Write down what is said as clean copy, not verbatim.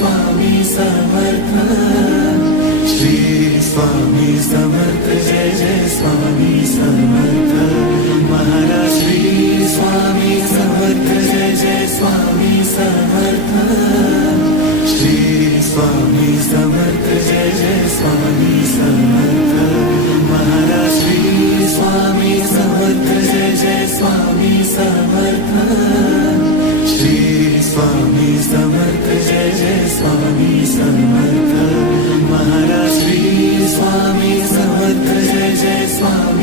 Swami Samarth, Shri Swami Samarth, Jai Jai Swami Samarth Maharaj, Shri Swami Samarth, Jai Jai Swami Samarth, Shri Swami Samarth, Jai Jai Swami Samarth Maharaj, Shri Swami Samarth, Jai Jai Swami Samarth, Shri Swami Samarth, Jai Jai Swami Samarth Maharaj, Shri Swami Samarth, Jai Jai Swami